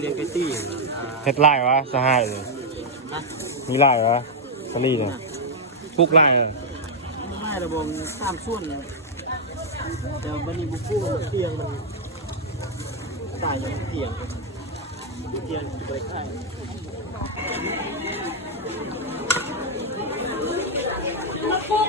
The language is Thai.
เรียนไก่ตี้เฮ็ดไล่วะสหายเลยมีไล่วะกะลี่เนี่ยพุกไล่เลยไล่ระบบตามส่วนเดี๋ยวบันนี้บุกู้เตียงมันตายอย่างเตียงไปใกล้มาปู